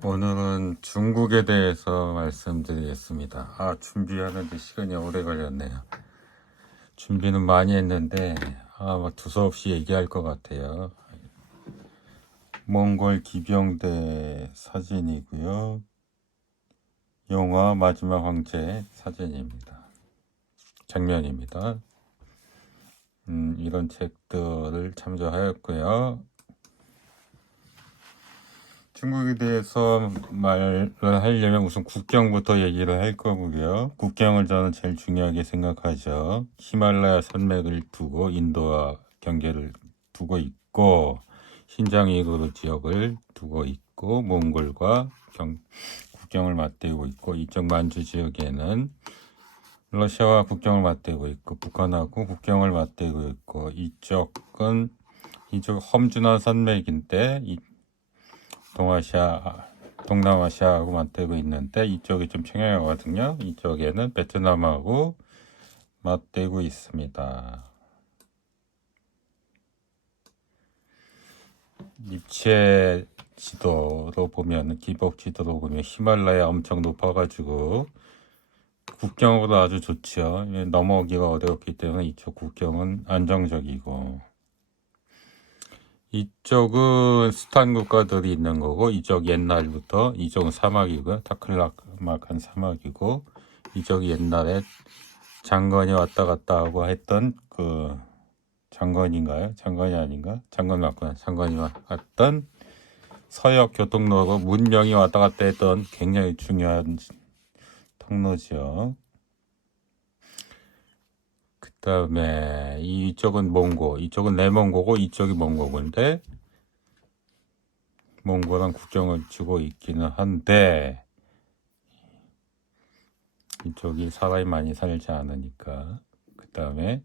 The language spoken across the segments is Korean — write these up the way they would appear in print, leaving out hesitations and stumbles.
오늘은 중국에 대해서 말씀드리겠습니다. 준비하는데 시간이 오래 걸렸네요. 준비는 많이 했는데 막 두서없이 얘기할 것 같아요. 몽골 기병대 사진이고요. 영화 마지막 황제 사진입니다. 장면입니다. 이런 책들을 참조하였고요. 중국에 대해서 말을 하려면 우선 국경부터 얘기를 할 거고요. 국경을 저는 제일 중요하게 생각하죠. 히말라야 산맥을 두고 인도와 경계를 두고 있고, 신장 위구르 지역을 두고 있고, 몽골과 국경을 맞대고 있고, 이쪽 만주 지역에는 러시아와 국경을 맞대고 있고, 북한하고 국경을 맞대고 있고, 이쪽 험준한 산맥인데, 동남아시아하고 맞대고 있는데 이쪽이 좀 평양이거든요. 이쪽에는 베트남하고 맞대고 있습니다. 입체 지도로 보면, 기복 지도로 보면 히말라야 엄청 높아가지고 국경으로 아주 좋죠. 넘어오기가 어렵기 때문에 이쪽 국경은 안정적이고, 이쪽은 스탄 국가들이 있는 거고, 이쪽 옛날부터, 이쪽은 사막이고요. 타클락막한 사막이고, 이쪽이 옛날에 장건이 왔다 갔다 하고 했던 장건인가요? 장건이 아닌가? 장건 맞구나. 장건이 왔던 서역 교통로고 문명이 왔다 갔다 했던 굉장히 중요한 통로죠. 그 다음에 이쪽은 몽고, 이쪽은 내몽고고 이쪽이 몽고인데, 몽골랑 국경을 주고 있기는 한데 이쪽이 사람이 많이 살지 않으니까. 그 다음에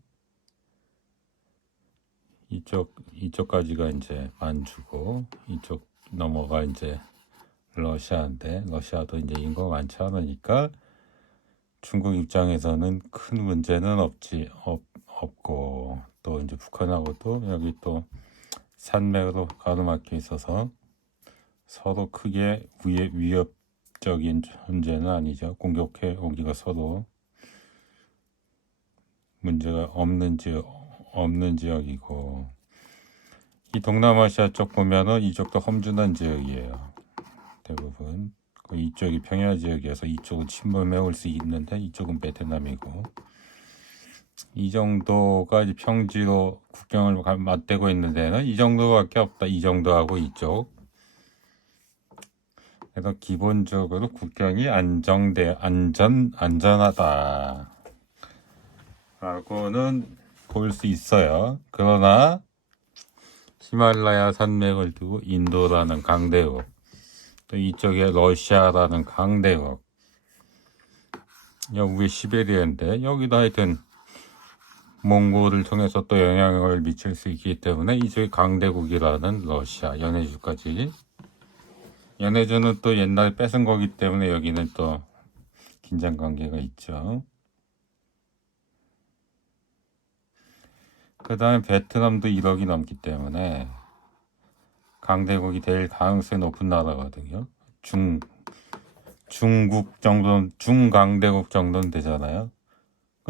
이쪽까지가 이제 만주고, 이쪽 넘어가 이제 러시아인데, 러시아도 이제 인구가 많지 않으니까 중국 입장에서는 큰 문제는 없고, 또 이제 북한하고도 여기 또 산맥으로 가로막혀 있어서 서로 크게 위협적인 존재는 아니죠. 공격해 오기가 서로 문제가 없는 지역이고, 이 동남아시아 쪽 보면은 이쪽도 험준한 지역이에요. 대부분. 이쪽이 평야 지역이어서 이쪽은 침범해 올 수 있는데 이쪽은 베트남이고, 이 정도가 이제 평지로 국경을 맞대고 있는 데는 이 정도밖에 없다. 이 정도하고 이쪽. 그래서 기본적으로 국경이 안전하다 라고는 볼 수 있어요. 그러나 히말라야 산맥을 두고 인도라는 강대국, 또 이쪽에 러시아라는 강대국, 여기 위에 시베리아인데 여기도 하여튼 몽골을 통해서 또 영향을 미칠 수 있기 때문에 이쪽이 강대국이라는 러시아, 연해주까지. 연해주는 또 옛날에 뺏은 거기 때문에 여기는 또 긴장관계가 있죠. 그 다음에 베트남도 1억이 넘기 때문에 강대국이 될 가능성이 높은 나라거든요. 중국 정도는, 중강대국 정도는 되잖아요.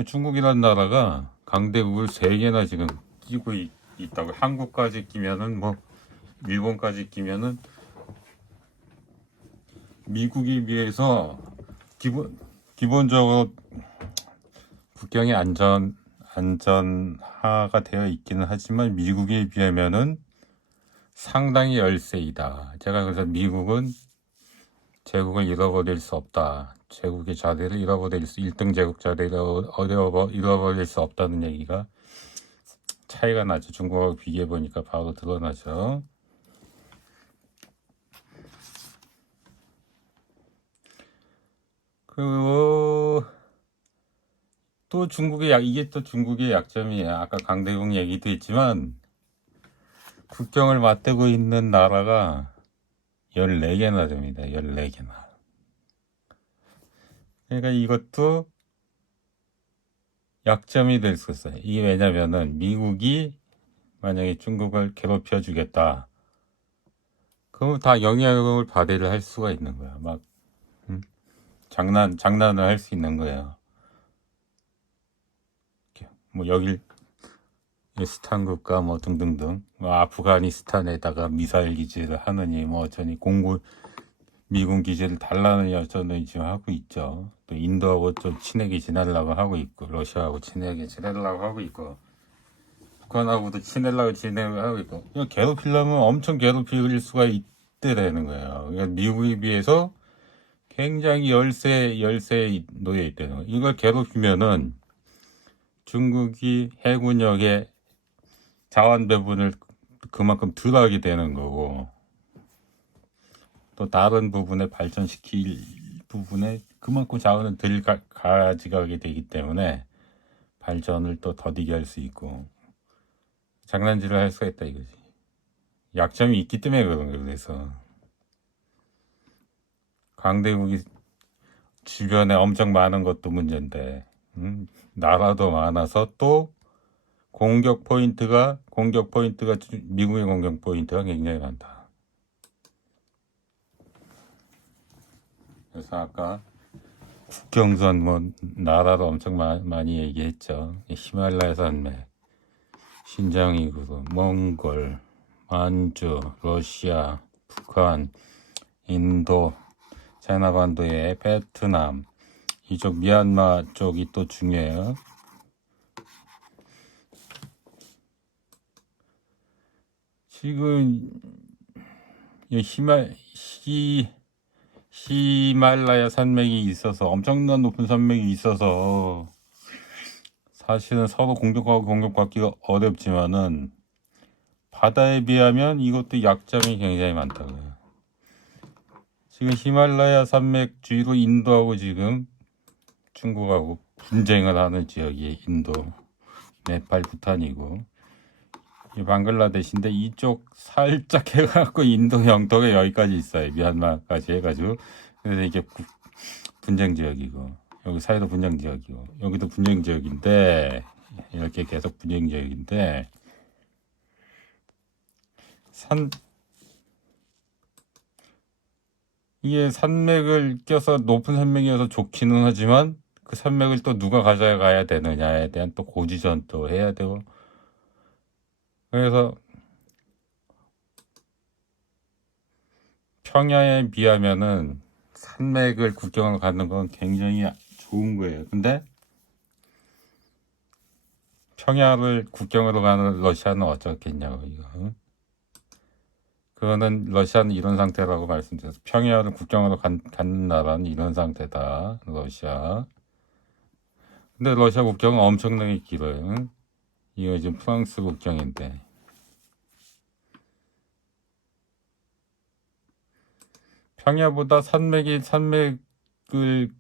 중국이라는 나라가 강대국을 3개나 지금 끼고 있다고. 한국까지 끼면은 일본까지 끼면은 미국에 비해서 기본적으로 국경이 안전화가 되어 있기는 하지만 미국에 비하면은 상당히 열세이다. 제가 그래서 미국은 제국을 잃어버릴 수 없다. 제국의 자리를 1등 제국 자리를 잃어버릴 수 없다는 얘기가 차이가 나죠. 중국하고 비교해 보니까 바로 드러나죠. 그리고 또 이게 또 중국의 약점이에요. 아까 강대국 얘기도 있지만 국경을 맞대고 있는 나라가 14개나 됩니다. 14개나. 그러니까 이것도 약점이 될 수 있어요. 이게 왜냐면은 미국이 만약에 중국을 괴롭혀 주겠다, 그럼 다 영향을 발휘를 할 수가 있는 거야. 막 음? 장난을 할 수 있는 거예요. 뭐 여길 스탄 국가 뭐 등등등, 뭐 아프가니스탄에다가 미사일 기지를 하느니 뭐 어쩌니 미군 기지를 달라느니 어쩌니 지금 하고 있죠. 또 인도하고 좀 친하게 지내려고 하고 있고, 러시아하고 친하게 지내려고 하고 있고, 북한하고도 친하려고 하고 있고, 이거 괴롭히려면 엄청 괴롭힐 수가 있대라는 거예요. 그러니까 미국에 비해서 굉장히 열세에 놓여 있다는 거예요. 이걸 괴롭히면은 중국이 해군력의 자원 배분을 그만큼 덜 하게 되는 거고, 또 다른 부분에 발전시킬 부분에 그만큼 자원을 덜 가져가게 되기 때문에 발전을 또 더디게 할 수 있고, 장난질을 할 수가 있다 이거지. 약점이 있기 때문에 그런 거예요. 그래서 강대국이 주변에 엄청 많은 것도 문제인데, 나라도 많아서 또 미국의 공격 포인트가 굉장히 많다. 그래서 아까 국경선 뭐 나라도 엄청 많이 얘기했죠. 히말라야 산맥, 신장이구르, 몽골, 만주, 러시아, 북한, 인도, 차이나반도의 베트남, 이쪽 미얀마 쪽이 또 중요해요. 지금 히말라야 산맥이 있어서, 엄청난 높은 산맥이 있어서 사실은 서로 공격받기가 어렵지만은 바다에 비하면 이것도 약점이 굉장히 많다고요. 지금 히말라야 산맥 주위로 인도하고 지금 중국하고 분쟁을 하는 지역이 인도, 네팔, 부탄이고, 이 방글라데시인데 이쪽 살짝 해갖고 인도 영토가 여기까지 있어요. 미얀마까지 해가지고. 그래서 이게 분쟁 지역이고, 여기 사이도 분쟁 지역이고, 여기도 분쟁 지역인데, 이렇게 계속 분쟁 지역인데, 이게 산맥을 껴서 높은 산맥이어서 좋기는 하지만 그 산맥을 또 누가 가져가야 되느냐에 대한 또 고지전도 해야 되고, 그래서 평야에 비하면은 산맥을 국경을 갖는 건 굉장히 좋은 거예요. 근데 평야를 국경으로 가는 러시아는 어쩌겠냐고 이거. 그거는 러시아는 이런 상태라고 말씀드렸어요. 평야를 국경으로 갖는 나라는 이런 상태다. 러시아. 근데 러시아 국경은 엄청나게 길어요. 이거 지금 프랑스 국경인데. 평야보다 산맥을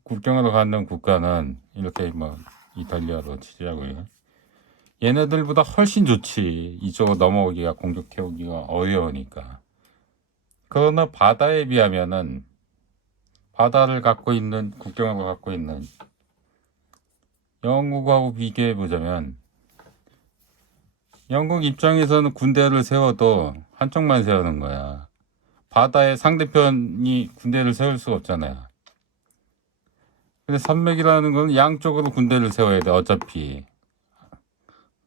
국경으로 갖는 국가는 이렇게 뭐 이탈리아로 치자고요. 얘네들보다 훨씬 좋지. 이쪽으로 넘어오기가, 공격해오기가 어려우니까. 그러나 바다에 비하면은 국경을 갖고 있는 영국하고 비교해 보자면, 영국 입장에서는 군대를 세워도 한쪽만 세우는 거야. 바다에 상대편이 군대를 세울 수가 없잖아요. 근데 산맥이라는 건 양쪽으로 군대를 세워야 돼, 어차피.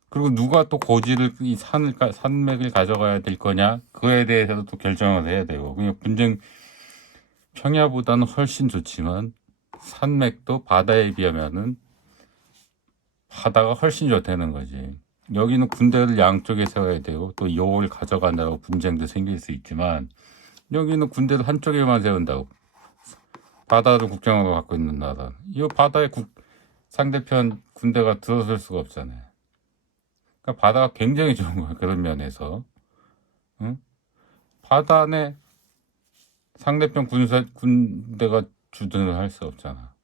그리고 누가 또 이 산맥을 가져가야 될 거냐? 그거에 대해서도 또 결정을 해야 되고. 그냥 평야보다는 훨씬 좋지만, 산맥도 바다에 비하면은 바다가 훨씬 좋다는 거지. 여기는 군대를 양쪽에 세워야 되고, 또 요걸 가져간다고 분쟁도 생길 수 있지만, 여기는 군대를 한쪽에만 세운다고. 바다를 국경으로 갖고 있는 나라. 이 바다에 상대편 군대가 들어설 수가 없잖아요. 그러니까 바다가 굉장히 좋은 거야. 그런 면에서. 응? 바다 안에 상대편 군대가 주둔을 할 수 없잖아.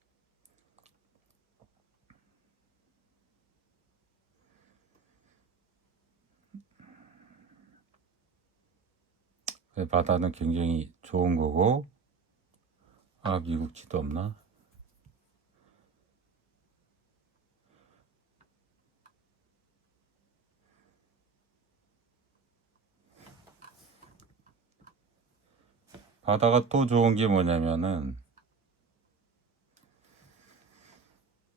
바다는 굉장히 좋은 거고. 아, 미국 지도 없나? 바다가 또 좋은 게 뭐냐면은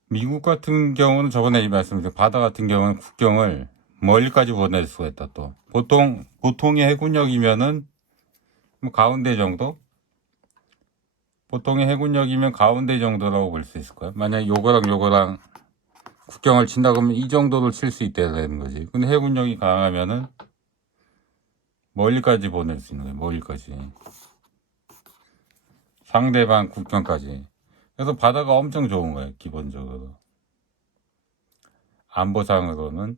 미국 같은 경우는 저번에 말씀드린 바다 같은 경우는 국경을 멀리까지 보낼 수가 있다. 또 보통의 해군역이면은 뭐 가운데 정도? 보통의 해군역이면 가운데 정도라고 볼 수 있을 거야. 만약 요거랑 국경을 친다 그러면 이 정도를 칠 수 있다야 되는 거지. 근데 해군력이 강하면은 멀리까지 보낼 수 있는 거야. 멀리까지. 상대방 국경까지. 그래서 바다가 엄청 좋은 거예요. 기본적으로. 안보상으로는.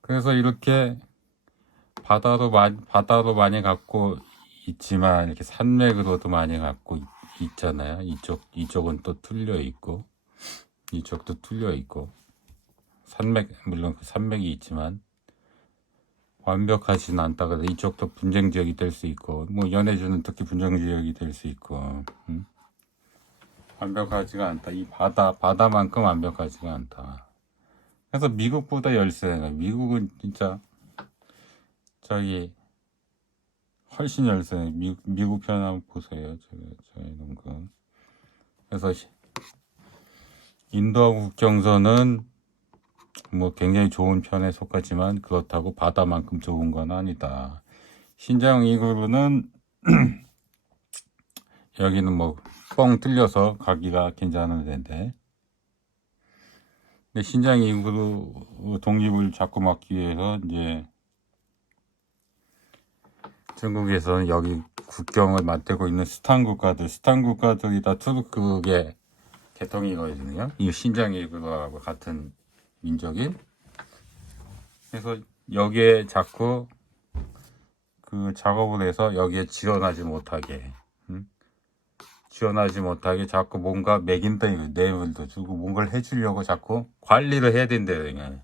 그래서 이렇게 바다로 많이 갖고 있지만 이렇게 산맥으로도 많이 갖고 있잖아요. 이쪽은 또 뚫려 있고 이쪽도 뚫려 있고 물론 그 산맥이 있지만 완벽하지는 않다. 그래서 이쪽도 분쟁 지역이 될 수 있고 뭐 연해주는 특히 분쟁 지역이 될 수 있고 완벽하지가 않다. 이 바다만큼 완벽하지가 않다. 그래서 미국보다 열세네. 미국은 진짜 저기 훨씬 열세. 미국 편 한번 보세요. 저희는 그. 그래서 인도하고 국경선은 뭐 굉장히 좋은 편에 속하지만 그렇다고 바다만큼 좋은 건 아니다. 신장 이구르는 여기는 뭐 뻥 뚫려서 가기가 괜찮은 데인데, 근데 신장 이구르 독립을 자꾸 막기 위해서 이제 중국에서는 여기 국경을 맞대고 있는 스탄 국가들이 다 투르크계 계통이거든요. 이 신장 이구르하고 같은 민족인. 그래서 여기에 자꾸 그 작업을 해서 여기에 지원하지 못하게 자꾸 뭔가 매긴다 이거. 뇌물도 주고 뭔가를 해주려고 자꾸 관리를 해야 된대요. 그냥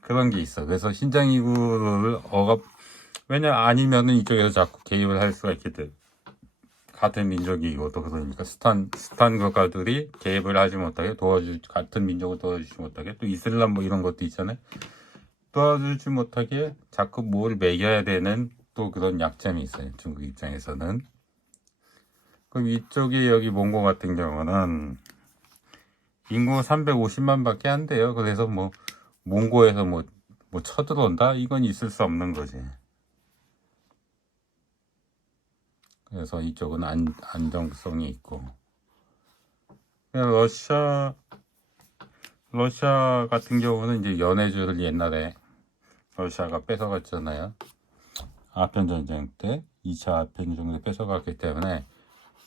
그런 게 있어. 그래서 신장 이구를 왜냐 아니면은 이쪽에서 자꾸 개입을 할 수가 있게 돼. 같은 민족이고 또 그러니까 스탄 국가들이 개입을 하지 못하게 같은 민족을 도와주지 못하게, 또 이슬람 뭐 이런 것도 있잖아요. 도와주지 못하게 자꾸 뭘 매겨야 되는 또 그런 약점이 있어요. 중국 입장에서는. 그럼 이쪽이 여기 몽고 같은 경우는 인구 350만 밖에 안 돼요. 그래서 뭐 몽고에서 뭐 쳐들어온다? 이건 있을 수 없는 거지. 그래서 이쪽은 안정성이 있고. 러시아 같은 경우는 이제 연해주를 옛날에 러시아가 뺏어갔잖아요. 아편전쟁 때 2차 아편전쟁 때 뺏어갔기 때문에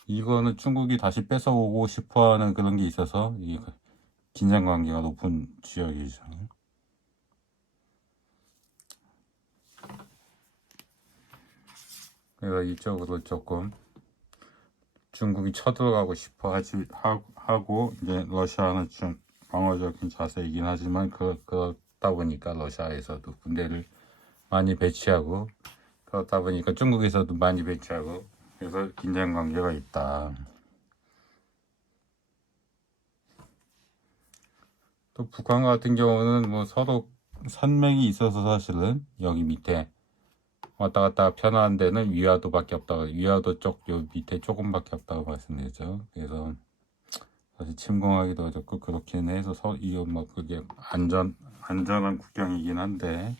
이거는 중국이 다시 뺏어오고 싶어하는 그런 게 있어서 이 긴장 관계가 높은 지역이죠. 그래서 이쪽으로 조금 중국이 쳐들어가고 싶어 하고 이제 러시아는 좀 방어적인 자세이긴 하지만 그렇다 보니까 러시아에서도 군대를 많이 배치하고 그렇다 보니까 중국에서도 많이 배치하고 그래서 긴장 관계가 있다. 또 북한 같은 경우는 뭐 서로 산맥이 있어서 사실은 여기 밑에 왔다 갔다 편한 데는 위화도밖에 없다고, 위화도 쪽 요 밑에 조금밖에 없다고 말씀드렸죠. 그래서 사실 침공하기도 어렵고 그렇긴 해서 이거 뭐 그게 안전한 국경이긴 한데,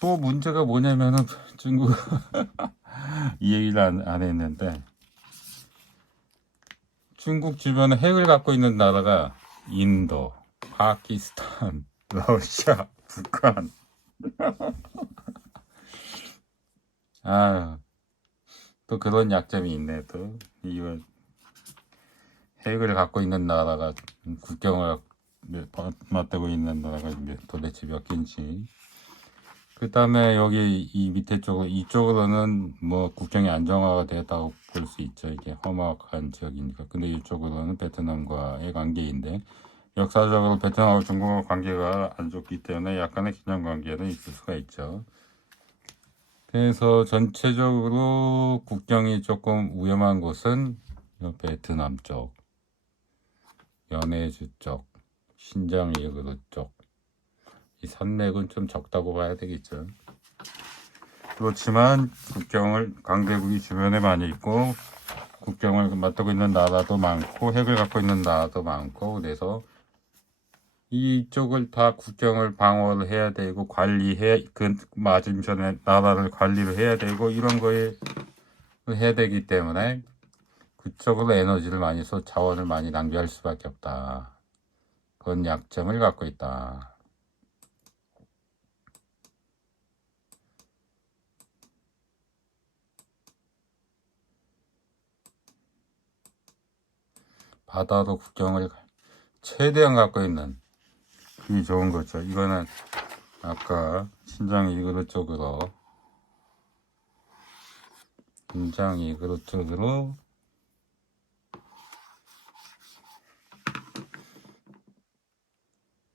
또 문제가 뭐냐면은 중국 이 얘기를 안 했는데 중국 주변에 핵을 갖고 있는 나라가 인도, 파키스탄, 러시아, 북한. 또 그런 약점이 있네. 또 이거 핵을 갖고 있는 나라가 국경을 맞대고 있는 나라가 도대체 몇 개인지. 그 다음에 여기 이 밑에 이쪽으로는 뭐 국경이 안정화가 되었다고 볼 수 있죠. 이게 험악한 지역이니까. 근데 이쪽으로는 베트남과의 관계인데 역사적으로 베트남과 중국과 관계가 안 좋기 때문에 약간의 긴장 관계는 있을 수가 있죠. 그래서 전체적으로 국경이 조금 위험한 곳은 베트남 쪽, 연해주 쪽, 신장 이그루 쪽. 이 산맥은 좀 적다고 봐야 되겠죠. 그렇지만 국경을 강대국이 주변에 많이 있고 국경을 맞대고 있는 나라도 많고 핵을 갖고 있는 나라도 많고, 그래서 이쪽을 다 국경을 방어를 해야 되고 그 맞은편에 나라를 관리를 해야 되고 이런 거에 해야 되기 때문에 그쪽으로 에너지를 많이 써 자원을 많이 낭비할 수밖에 없다. 그건 약점을 갖고 있다. 바다로 국경을 최대한 갖고 있는 그게 좋은 거죠. 이거는 아까 신장 이그루 쪽으로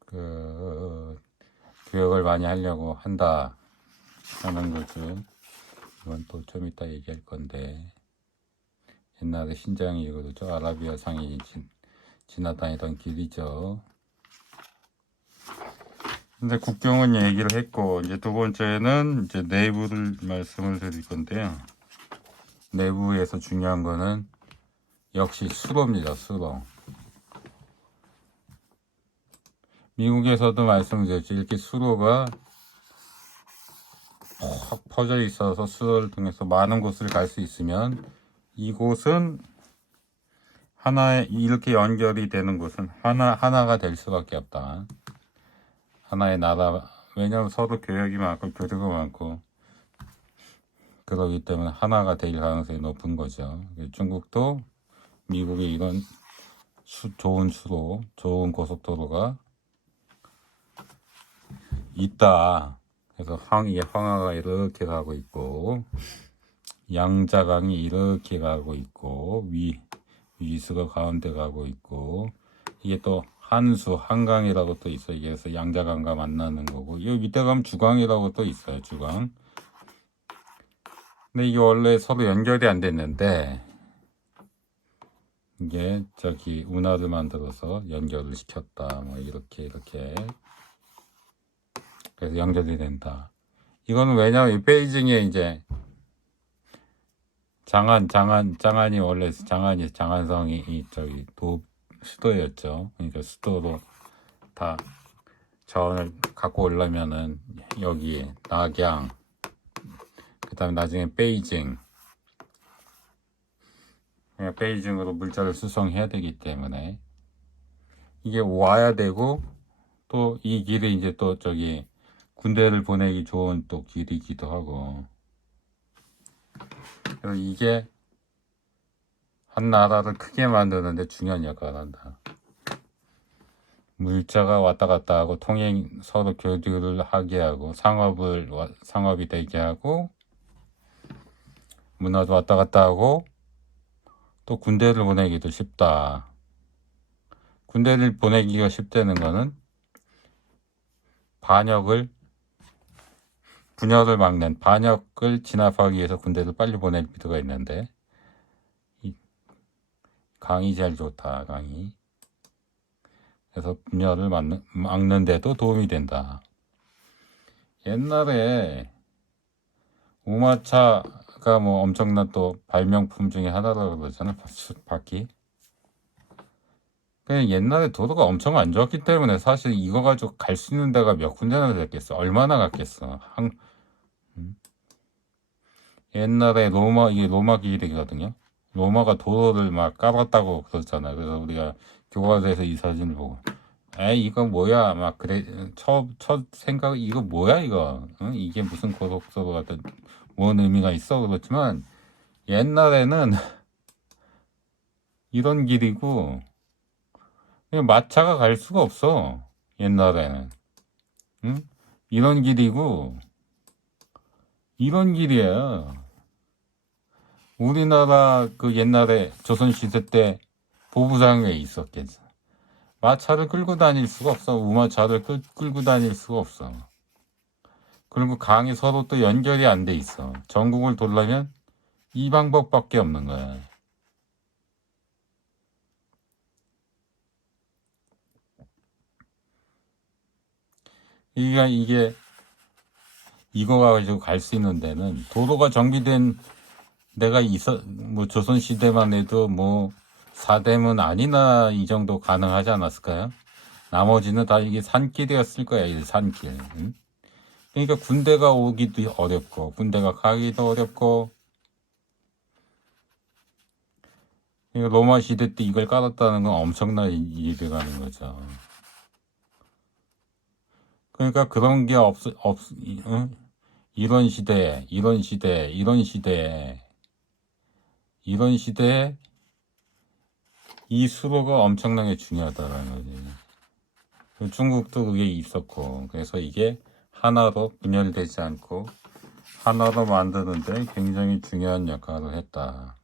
그 교역을 많이 하려고 한다 하는 거죠. 이건 또 좀 이따 얘기할 건데, 옛날에 신장이 이거죠. 아라비아 상이 지나다니던 길이죠. 근데 국경은 얘기를 했고, 이제 두 번째는 이제 내부를 말씀을 드릴 건데요. 내부에서 중요한 거는 역시 수로입니다. 수로. 미국에서도 말씀드렸죠. 이렇게 수로가 확 퍼져 있어서 수로를 통해서 많은 곳을 갈 수 있으면 이곳은 이렇게 연결이 되는 곳은 하나가 될 수밖에 없다. 하나의 나라, 왜냐하면 서로 교역이 많고 교류가 많고 그러기 때문에 하나가 될 가능성이 높은 거죠. 중국도 미국에 이런 좋은 수로, 좋은 고속도로가 있다. 그래서 황하가 이렇게 가고 있고, 양자강이 이렇게 가고 있고, 위수가 가운데 가고 있고, 이게 또 한강이라고 또 있어요. 그래서 양자강과 만나는 거고, 이 밑에 가면 주강이라고 또 있어요. 주강. 근데 이게 원래 서로 연결이 안 됐는데, 이게 운하를 만들어서 연결을 시켰다. 뭐 이렇게. 그래서 연결이 된다. 이거는 왜냐면 베이징에 이제 장안이 원래 장안성이 수도였죠. 그러니까 수도로 다 자원을 갖고 오려면은 여기에 낙양, 그 다음에 나중에 베이징으로 물자를 수송해야 되기 때문에 이게 와야 되고, 또 이 길이 이제 또 군대를 보내기 좋은 또 길이기도 하고, 그래서 이게 한 나라를 크게 만드는데 중요한 역할을 한다. 물자가 왔다 갔다 하고 서로 교류를 하게 하고 상업이 되게 하고 문화도 왔다 갔다 하고 또 군대를 보내기도 쉽다. 군대를 보내기가 쉽다는 거는 분열을 막는 반역을 진압하기 위해서 군대를 빨리 보낼 필요가 있는데, 강이 제일 좋다. 강이. 그래서 분열을 막는 데도 도움이 된다. 옛날에 우마차가 뭐 엄청난 또 발명품 중에 하나라고 그러잖아. 바퀴. 옛날에 도로가 엄청 안 좋았기 때문에 사실 이거 가지고 갈 수 있는 데가 몇 군데나 됐겠어. 얼마나 갔겠어. 옛날에 이게 로마 길이거든요. 로마가 도로를 막 깔았다고 그러잖아요. 그래서 우리가 교과서에서 이 사진을 보고, 이거 뭐야? 막 그래. 첫 생각, 이거 뭐야, 이거? 응? 이게 무슨 고속도로 같은, 뭔 의미가 있어? 그렇지만, 옛날에는 이런 길이고, 그냥 마차가 갈 수가 없어. 옛날에는. 응? 이런 길이고, 이런 길이야. 우리나라 옛날에 조선시대 때 보부상에 있었겠어. 마차를 끌고 다닐 수가 없어. 우마차를 끌고 다닐 수가 없어. 그리고 강이 서로 또 연결이 안 돼 있어. 전국을 돌려면 이 방법밖에 없는 거야. 이게 이거 가지고 갈 수 있는 데는 도로가 정비된 데가 있어. 뭐 조선 시대만 해도 뭐 사대문 아니나 이 정도 가능하지 않았을까요? 나머지는 다 이게 산길이었을 거야. 이 산길. 응? 그러니까 군대가 오기도 어렵고 군대가 가기도 어렵고. 그러니까 로마 시대 때 이걸 깔았다는 건 엄청난 일이 가는 거죠. 그러니까 그런 게 응? 이런 시대에 이 수로가 엄청나게 중요하다는 거지. 중국도 그게 있었고, 그래서 이게 하나로 분열되지 않고 하나로 만드는데 굉장히 중요한 역할을 했다.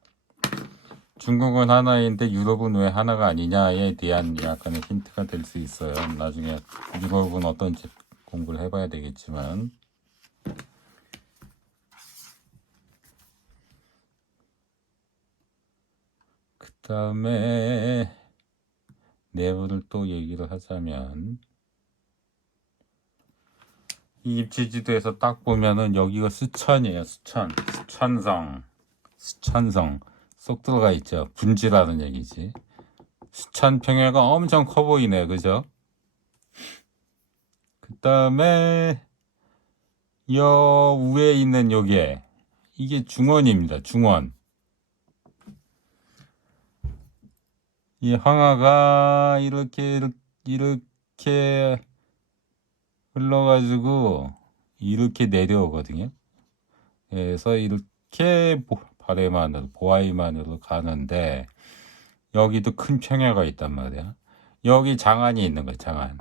중국은 하나인데 유럽은 왜 하나가 아니냐에 대한 약간의 힌트가 될 수 있어요. 나중에 유럽은 어떤지 공부를 해봐야 되겠지만. 그 다음에 내부를 또 얘기를 하자면, 이 입지지도에서 딱 보면은 여기가 수천이에요. 수천성 쏙 들어가 있죠. 분지라는 얘기지. 수천 평야가 엄청 커 보이네, 그죠? 그 다음에 여 위에 있는 요게 이게 중원입니다. 중원. 이 황하가 이렇게 흘러가지고 이렇게 내려오거든요. 그래서 이렇게 보아이만으로 가는데 여기도 큰 평야가 있단 말이야. 여기 장안이 있는 거야. 장안.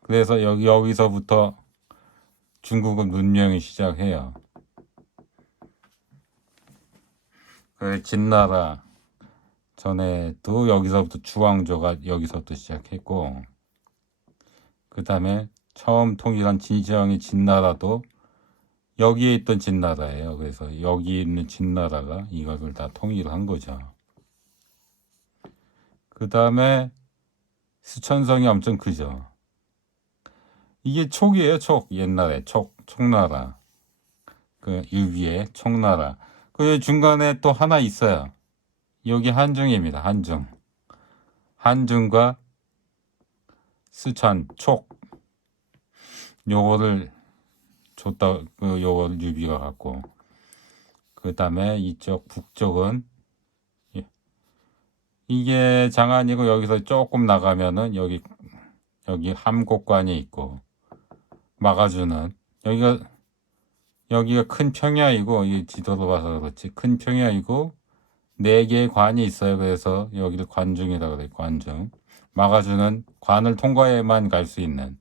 그래서 여기서부터 중국은 문명이 시작해요. 그 진나라 전에도 여기서부터 주왕조가 여기서부터 시작했고, 그 다음에 처음 통일한 진시황의 진나라도 여기에 있던 진나라예요. 그래서 여기 있는 진나라가 이것을 다 통일한 거죠. 그 다음에 수천성이 엄청 크죠. 이게 촉이에요. 촉. 옛날에 촉나라. 그 위에 촉나라. 그 중간에 또 하나 있어요. 여기 한중입니다. 한중과 수천, 촉. 요거를 요거를 유비가 갖고. 그 다음에 이쪽 북쪽은 이게 장안이고, 여기서 조금 나가면은 여기 함곡관이 있고 막아주는, 여기가 큰 평야이고, 이 지도로 봐서 그렇지 큰 평야이고 4개의 관이 있어요. 그래서 여기를 관중이라고 그래요. 관중. 막아주는, 관을 통과해만 갈 수 있는,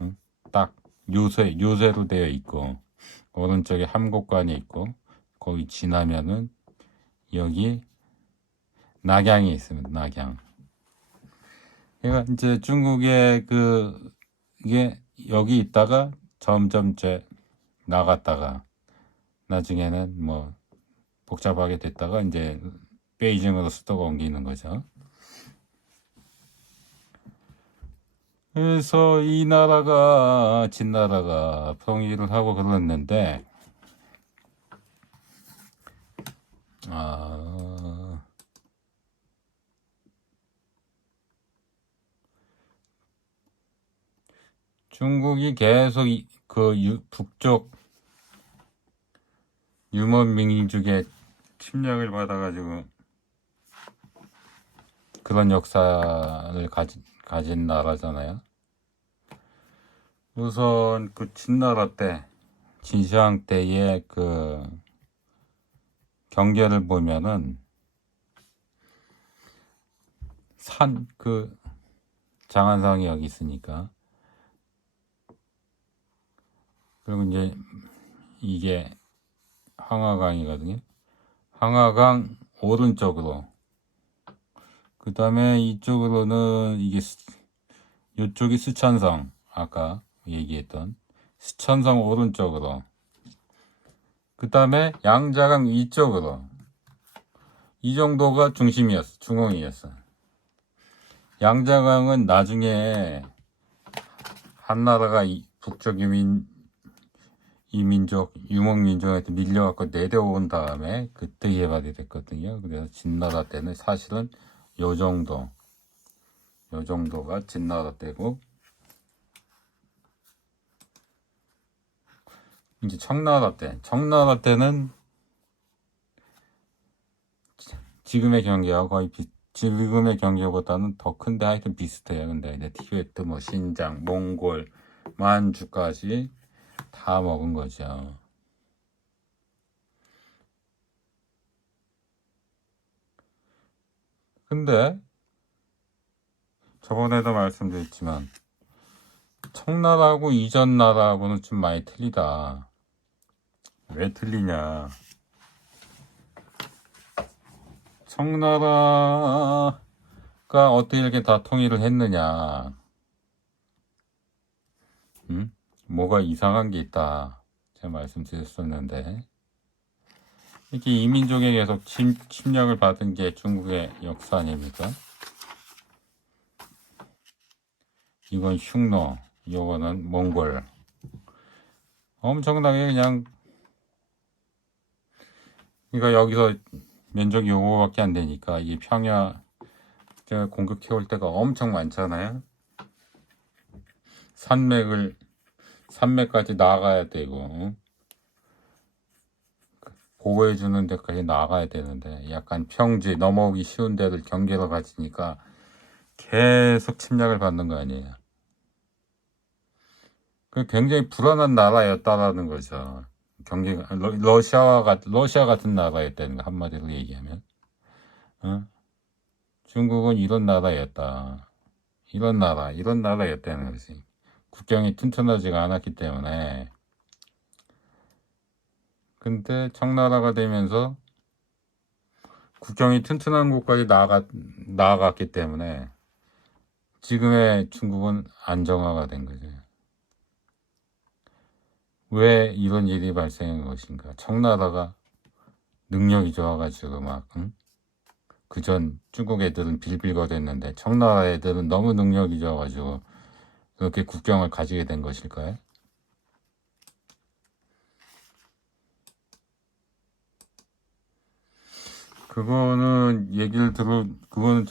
응? 딱 요새로 되어 있고, 오른쪽에 함곡관이 있고, 거기 지나면은 여기 낙양이 있습니다. 낙양. 그러니까 이제 중국의 이게 여기 있다가 점점 나갔다가 나중에는 뭐 복잡하게 됐다가 이제 베이징으로 수도가 옮기는 거죠. 그래서 이 나라가 진나라가 통일을 하고 그랬는데, 중국이 계속 북쪽 유목 민족의 침략을 받아가지고 그런 역사를 가진 나라잖아요. 우선 그 진나라 때, 진시황 때의 그 경계를 보면은 장안성이 여기 있으니까, 그리고 이제 이게 황하강이거든요. 황하강 오른쪽으로, 그 다음에 이쪽으로는 이쪽이 수천성, 아까 얘기했던 스천성 오른쪽으로, 그 다음에 양자강 위쪽으로, 이 정도가 중심이었어. 중앙이었어. 양자강은 나중에 한나라가 북쪽 이민족, 유목민족한테 밀려갖고 내려온 다음에 그때 개발이 됐거든요. 그래서 진나라 때는 사실은 요 정도가 진나라 때고, 이제 청나라 때는 지금의 경계와 거의 지금의 경계보다는 더 큰데 하여튼 비슷해요. 근데 이제 티베트, 뭐 신장, 몽골, 만주까지 다 먹은 거죠. 근데 저번에도 말씀드렸지만 청나라하고 이전 나라하고는 좀 많이 틀리다. 왜 틀리냐? 청나라가 어떻게 이렇게 다 통일을 했느냐? 뭐가 이상한 게 있다. 제가 말씀드렸었는데, 이렇게 이민족에 계속 침략을 받은 게 중국의 역사 아닙니까? 이건 흉노, 이거는 몽골. 엄청나게 그냥, 그러니까 여기서 면적이 요거밖에 안 되니까 이 평야 제가 공격해올 때가 엄청 많잖아요. 산맥까지 나가야 되고, 보호해주는 데까지 나가야 되는데, 약간 평지 넘어오기 쉬운 데를 경계로 가지니까 계속 침략을 받는 거 아니에요. 그 굉장히 불안한 나라였다라는 거죠. 경계가 러시아 같은 나라였다는 거, 한마디로 얘기하면. 중국은 이런 나라였다. 이런 나라였다는 거지. 국경이 튼튼하지가 않았기 때문에. 근데 청나라가 되면서 국경이 튼튼한 곳까지 나아갔기 때문에 지금의 중국은 안정화가 된 거죠. 왜 이런 일이 발생한 것인가? 청나라가 능력이 좋아가지고 그전 중국 애들은 빌빌거렸는데 청나라 애들은 너무 능력이 좋아가지고 그렇게 국경을 가지게 된 것일까요? 그거는 그거는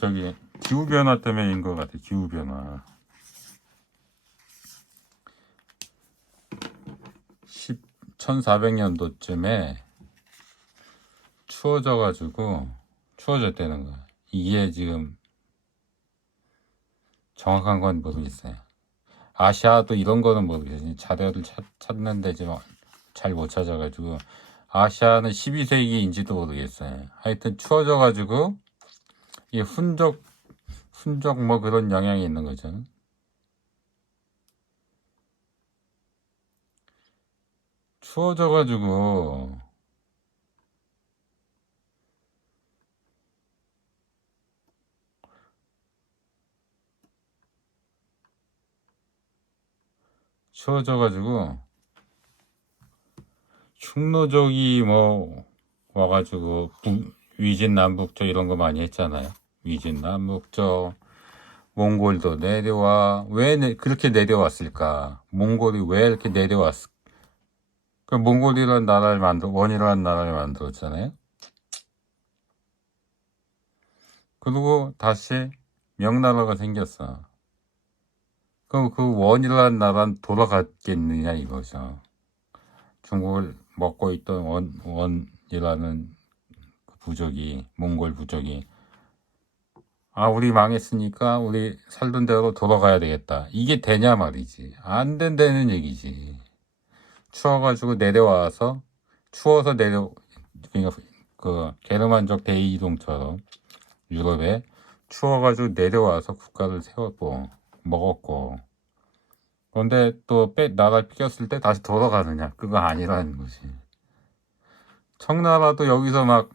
기후변화 때문인 것 같아. 기후변화. 1400년도쯤에 추워졌다는 거야. 이게 지금 정확한 건 모르겠어요. 아시아도 이런 거는 모르겠어요. 자료를 찾는데 지금 잘 못 찾아가지고, 아시아는 12세기인지도 모르겠어요. 하여튼 추워져가지고 이 훈적 뭐 그런 영향이 있는 거죠. 추워져가지고 흉노족이 뭐 와가지고 위진 남북조 이런 거 많이 했잖아요. 위진 남북조, 몽골도 내려와. 왜 그렇게 내려왔을까? 몽골이 왜 이렇게 내려왔을까? 그 몽골이라는 원이라는 나라를 만들었잖아요. 그리고 다시 명나라가 생겼어. 그럼 그 원이라는 나라는 돌아갔겠느냐 이거죠. 중국을 먹고 있던 원이라는 몽골 부족이, 우리 망했으니까 우리 살던 대로 돌아가야 되겠다. 이게 되냐 말이지. 안 된다는 얘기지. 추워서 그러니까 그 게르만족 대이동처럼 유럽에 추워가지고 내려와서 국가를 세웠고 먹었고, 그런데 또 나라 삐겼을 때 다시 돌아가느냐? 그거 아니라는 거지. 청나라도 여기서 막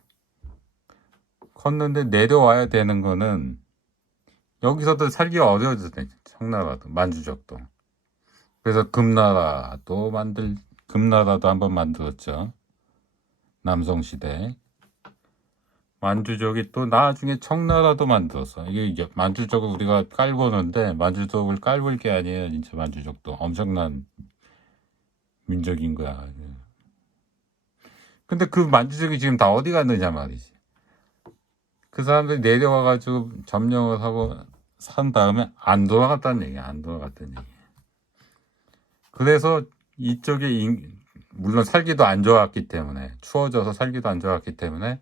컸는데 내려와야 되는 거는 여기서도 살기가 어려워졌대. 청나라도, 만주족도. 그래서 금나라도 한번 만들었죠. 남성시대. 만주족이 또 나중에 청나라도 만들었어. 이게 만주족을 우리가 깔보는데 만주족을 깔볼 게 아니에요. 진짜 만주족도 엄청난 민족인 거야. 근데 그 만주족이 지금 다 어디 갔느냐 말이지. 그 사람들이 내려와가지고 점령을 하고 산 다음에 안 돌아갔다는 얘기야. 안 돌아갔다는 얘기야. 그래서 이쪽에 물론 살기도 안 좋았기 때문에 추워져서 살기도 안 좋았기 때문에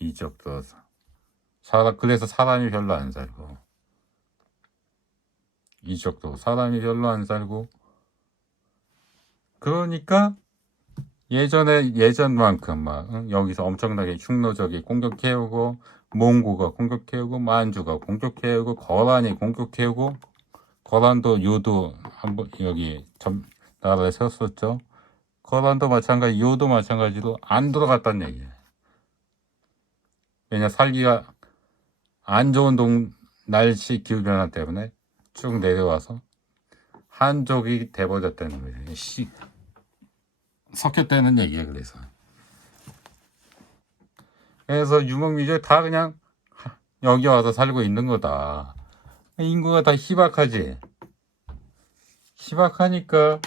이쪽도 그래서 사람이 별로 안 살고 이쪽도 사람이 별로 안 살고 그러니까 예전만큼 막 여기서 엄청나게 흉노적이 공격해오고 몽고가 공격해오고 만주가 공격해오고 거란이 공격해오고 거란도 요도 한번 여기 나라에 세웠었죠. 거란도 마찬가지 요도 마찬가지로 안 들어갔다는 얘기예요. 왜냐 살기가 안 좋은 날씨 기후변화 때문에 쭉 내려와서 한족이 돼버렸다는 거예요. 섞였다는 얘기예요. 그래서 유목민족 다 그냥 여기 와서 살고 있는 거다. 인구가 다 희박하지. 희박하니까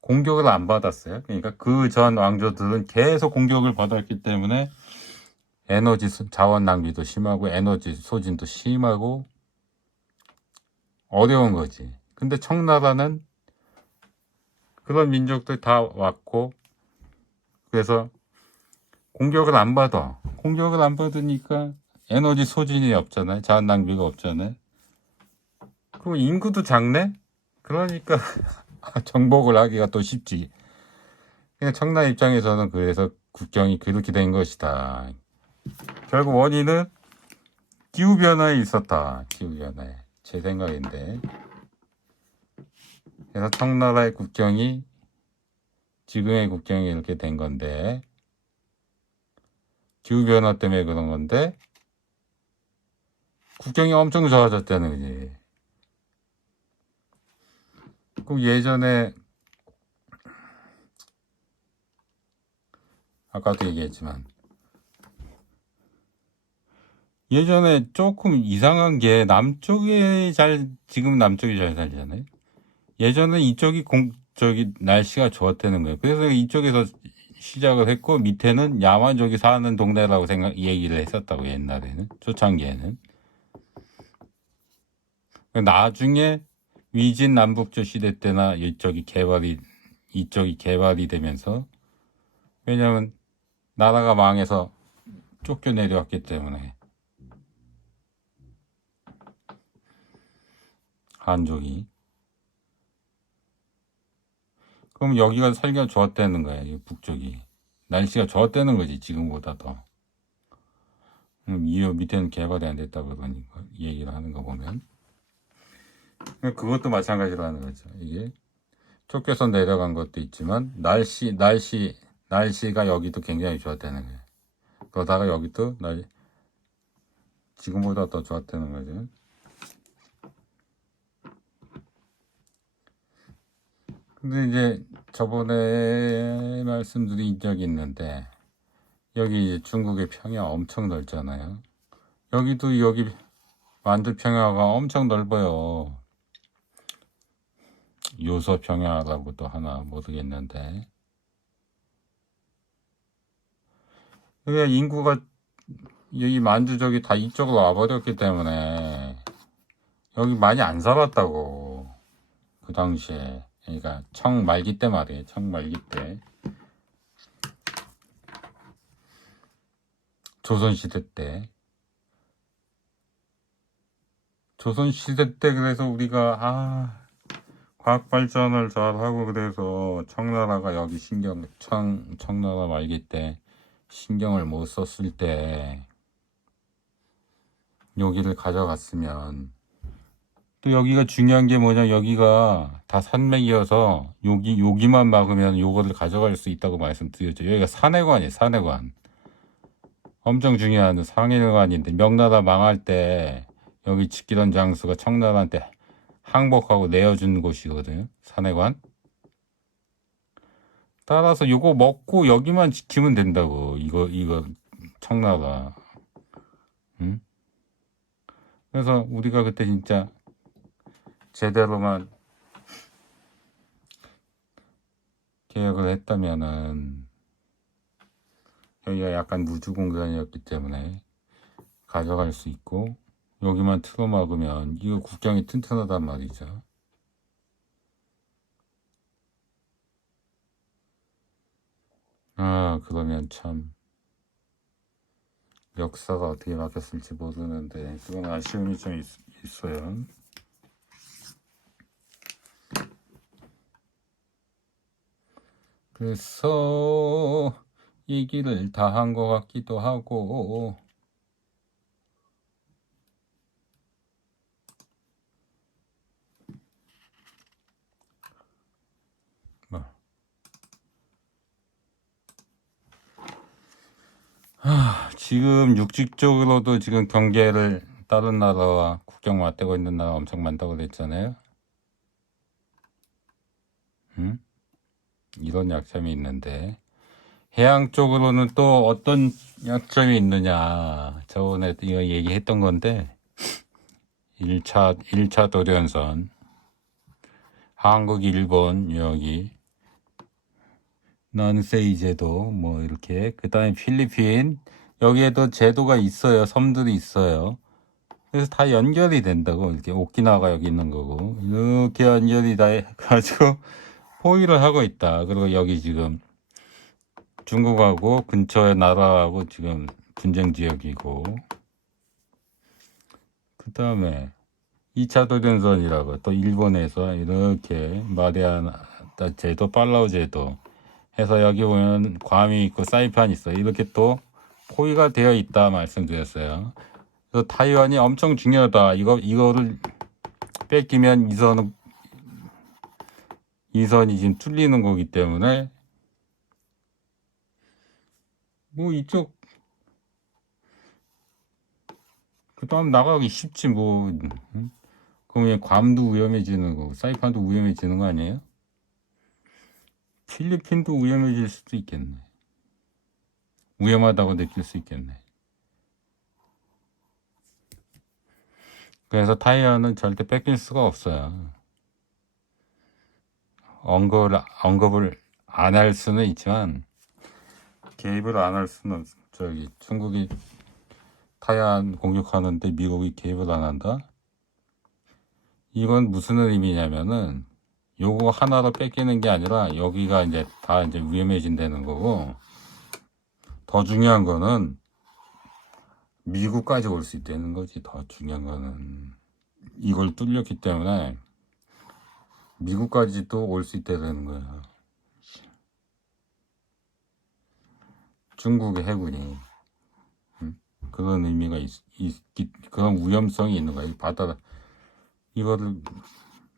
공격을 안 받았어요. 그러니까 그 전 왕조들은 계속 공격을 받았기 때문에 에너지 자원 낭비도 심하고 에너지 소진도 심하고 어려운 거지. 근데 청나라는 그런 민족들 다 왔고 그래서 공격을 안 받아. 공격을 안 받으니까 에너지 소진이 없잖아요. 자원 낭비가 없잖아요. 그리고 인구도 작네? 그러니까 정복을 하기가 또 쉽지. 그러니까 청나라 입장에서는 그래서 국경이 그렇게 된 것이다. 결국 원인은 기후변화에 있었다. 기후변화에. 제 생각인데. 그래서 청나라의 국경이 지금의 국경이 이렇게 된 건데 기후변화 때문에 그런 건데 국경이 엄청 좋아졌다는 거지. 그럼 예전에 아까도 얘기했지만 예전에 조금 이상한 게 지금 남쪽이 잘 살잖아요. 예전에 이쪽이 날씨가 좋았다는 거예요. 그래서 이쪽에서 시작을 했고 밑에는 야만족이 사는 동네라고 얘기를 했었다고 옛날에는 초창기에는. 나중에 위진 남북조 시대 때나 이쪽이 개발이 되면서 왜냐면 나라가 망해서 쫓겨 내려왔기 때문에 한족이. 그럼 여기가 살기가 좋았다는 거예요. 북쪽이. 날씨가 좋았다는 거지 지금보다 더. 이 밑에는 개발이 안 됐다 그러니까 얘기를 하는 거 보면 그것도 마찬가지라는 거죠. 이게 쫓겨서 내려간 것도 있지만 날씨가 여기도 굉장히 좋았다는 거예요. 그러다가 여기도 지금보다 더 좋았다는 거죠. 근데 이제 저번에 말씀드린 적이 있는데 여기 이제 중국의 평야 엄청 넓잖아요. 여기 만주 평야가 엄청 넓어요. 요서 평야라고도 하나 모르겠는데 그게 인구가 여기 만주족이 다 이쪽으로 와버렸기 때문에 여기 많이 안 살았다고 그 당시에. 그러니까 청 말기 때 말이에요. 청 말기 때 조선시대 때 그래서 우리가 과학 발전을 잘하고 그래서 청나라가 여기 청나라 말기 때 신경을 못 썼을 때 여기를 가져갔으면 또 여기가 중요한 게 뭐냐 여기가 다 산맥이어서 여기만 막으면 요거를 가져갈 수 있다고 말씀드렸죠. 여기가 산해관이에요. 산해관 엄청 중요한 산해관인데 명나라 망할 때 여기 지키던 장수가 청나라한테 항복하고 내어준 곳이거든요. 산해관. 따라서 요거 먹고 여기만 지키면 된다고. 이거 청나라. 응? 그래서 우리가 그때 진짜 제대로만 계획을 했다면은 여기가 약간 무주 공간이었기 때문에 가져갈 수 있고 여기만 틀어막으면 이거 국경이 튼튼하단 말이죠. 그러면 참 역사가 어떻게 바뀌었을지 모르는데 그건 아쉬움이 좀 있어요. 그래서 얘기를 다 한 것 같기도 하고 지금 육지적으로도 지금 경계를 다른 나라와 국경 맞대고 있는 나라 엄청 많다고 그랬잖아요. 이런 약점이 있는데 해양 쪽으로는 또 어떤 약점이 있느냐. 저번에 이거 얘기했던 건데 1차 도련선 한국, 일본 여기 난세이 제도 뭐 이렇게 그 다음에 필리핀 여기에도 제도가 있어요. 섬들이 있어요. 그래서 다 연결이 된다고. 이렇게 오키나와가 여기 있는 거고 이렇게 연결이 다 해가지고 포위를 하고 있다. 그리고 여기 지금 중국하고 근처의 나라하고 지금 분쟁 지역이고 그 다음에 2차 도전선이라고 또 일본에서 이렇게 마리아나 제도, 팔라우 제도 해서 여기 보면 괌이 있고 사이판이 있어요. 이렇게 또 포위가 되어 있다 말씀드렸어요. 그래서 타이완이 엄청 중요하다. 이거를 뺏기면 이선이 지금 뚫리는 거기 때문에 뭐 이쪽 그 다음 나가기 쉽지 뭐. 그러면 괌도 위험해지는 거고 사이판도 위험해지는 거 아니에요? 필리핀도 위험해질 수도 있겠네. 위험하다고 느낄 수 있겠네. 그래서 타이완은 절대 뺏길 수가 없어요. 언급을 안 할 수는 있지만 개입을 안 할 수는 없어. 저기 중국이 타이완 공격하는데 미국이 개입을 안 한다? 이건 무슨 의미냐면은 요거 하나로 뺏기는 게 아니라 여기가 이제 다 이제 위험해진다는 거고 더 중요한 거는 미국까지 올 수 있다는 거지. 더 중요한 거는 이걸 뚫렸기 때문에 미국까지도 올 수 있다는 거야. 중국의 해군이 그런 의미가 그런 위험성이 있는 거야. 이 바다 이거를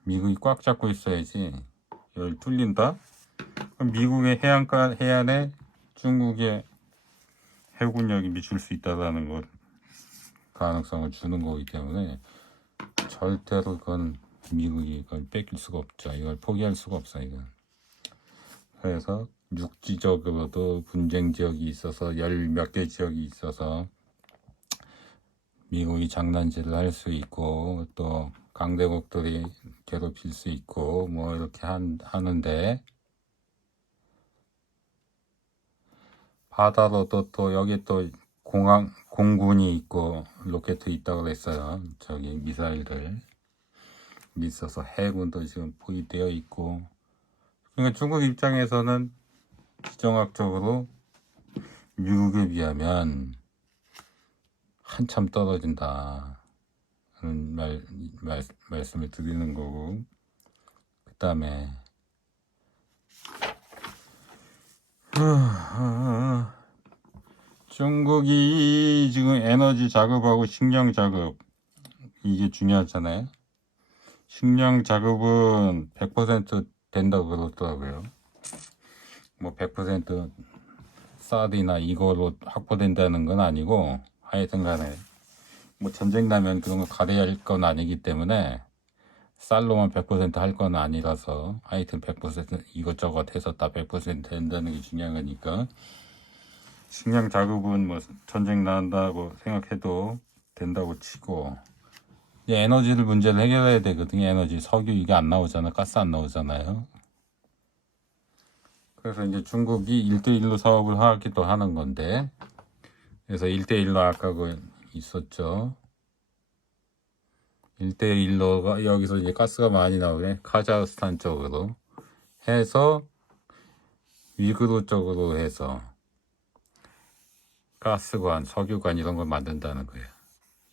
미국이 꽉 잡고 있어야지. 이걸 뚫린다? 그럼 미국의 해안에 중국의 해군력이 미칠 수 있다라는 것 가능성을 주는 거기 때문에 절대로 그건 미국이 이걸 뺏길 수가 없죠. 이걸 포기할 수가 없어 이건. 그래서 육지적으로도 분쟁 지역이 있어서 열 몇 개 지역이 있어서 미국이 장난질을 할 수 있고 또 강대국들이 괴롭힐 수 있고 뭐 이렇게 하는데 바다로도 또 여기 또 공군이 있고 로켓 있다고 그랬어요. 저기 미사일들 있어서 해군도 지금 포위되어 있고 그러니까 중국 입장에서는 지정학적으로 미국에 비하면 한참 떨어진다 는 말씀을 드리는 거고 그 다음에 중국이 지금 에너지 작업하고 식량 작업 이게 중요하잖아요. 식량 작업은 100% 된다고 그러더라고요. 뭐 100% 쌀이나 이거로 확보된다는 건 아니고 하여튼 간에 뭐 전쟁 나면 그런 거 가려야 할 건 아니기 때문에 쌀로만 100% 할 건 아니라서 하여튼 100% 이것저것 해서 다 100% 된다는 게 중요한 거니까 식량 자급은 뭐 전쟁 난다고 생각해도 된다고 치고 이제 에너지를 문제를 해결해야 되거든요. 에너지 석유 이게 안 나오잖아. 가스 안 나오잖아요. 그래서 이제 중국이 1대1로 사업을 하기도 하는 건데 그래서 1대1로 아까 그 있었죠. 1대1로가 여기서 이제 가스가 많이 나오네. 카자흐스탄 쪽으로 해서 위구르 쪽으로 해서 가스관, 석유관 이런 걸 만든다는 거예요.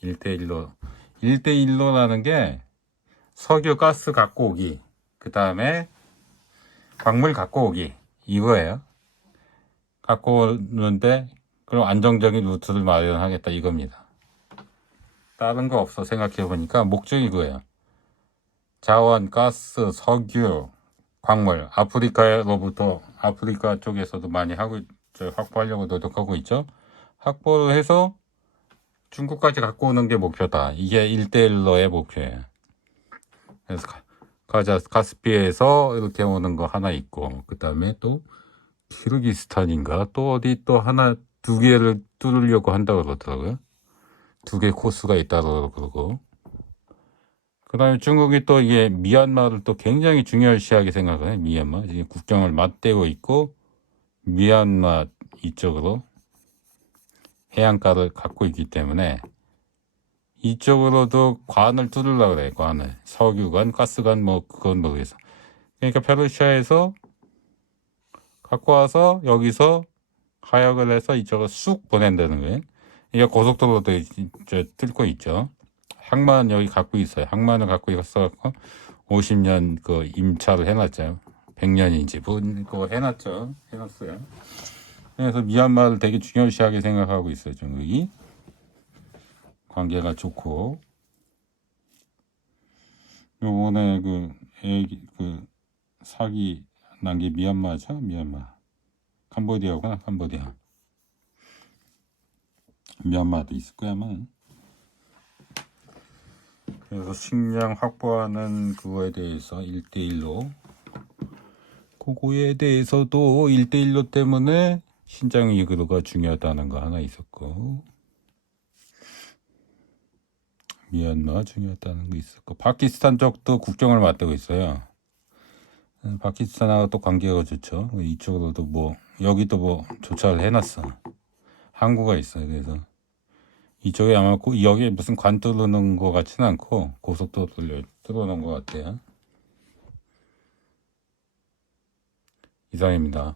1대1로. 1대1로라는 게 석유, 가스 갖고 오기. 그 다음에 광물 갖고 오기. 이거예요. 갖고 오는데 그럼 안정적인 루트를 마련하겠다 이겁니다. 다른 거 없어. 생각해보니까 목적이 그거예요. 자원, 가스, 석유, 광물. 아프리카 쪽에서도 많이 확보하려고 노력하고 있죠. 확보를 해서 중국까지 갖고 오는 게 목표다. 이게 1대1로의 목표예요. 그래서 카스피에서 이렇게 오는 거 하나 있고, 그 다음에 또 키르기스탄인가 또 어디 또 하나 두 개를 뚫으려고 한다고 그러더라고요. 두 개 코스가 있다고 그러고. 그 다음에 중국이 또 이게 미얀마를 또 굉장히 중요시하게 생각해요. 미얀마 지금 국경을 맞대고 있고 미얀마 이쪽으로 해안가를 갖고 있기 때문에 이쪽으로도 관을 뚫으려고 그래. 관을 석유관, 가스관 뭐 그건 모르겠어. 그러니까 페르시아에서 갖고 와서 여기서 하역을 해서 이쪽으로 쑥 보낸다는 거예요. 이게 고속도로도 뚫고 있죠. 항만 여기 갖고 있어요. 항만을 갖고 있어서 50년 그 임차를 해놨죠. 100년인지 그거 해놨죠. 해놨어요. 그래서 미얀마를 되게 중요시하게 생각하고 있어요. 중국이 관계가 좋고 요번에 그 사기 난 게 미얀마죠. 미얀마 캄보디아구나. 캄보디아 미얀마도 있을 거야 아마. 그래서 식량 확보하는 그거에 대해서 1대1로 그거에 대해서도 1대1로 때문에 신장 위구르가 중요하다는 거 하나 있었고 미얀마 중요하다는 거 있었고 파키스탄 쪽도 국경을 맞대고 있어요. 파키스탄하고 또 관계가 좋죠. 이쪽으로도 뭐 여기도 뭐 조차를 해놨어. 항구가 있어요. 그래서 이쪽에 아마 여기에 무슨 관 뚫어놓은 것 같지는 않고 고속도로 뚫어놓은 것 같아요. 이상입니다.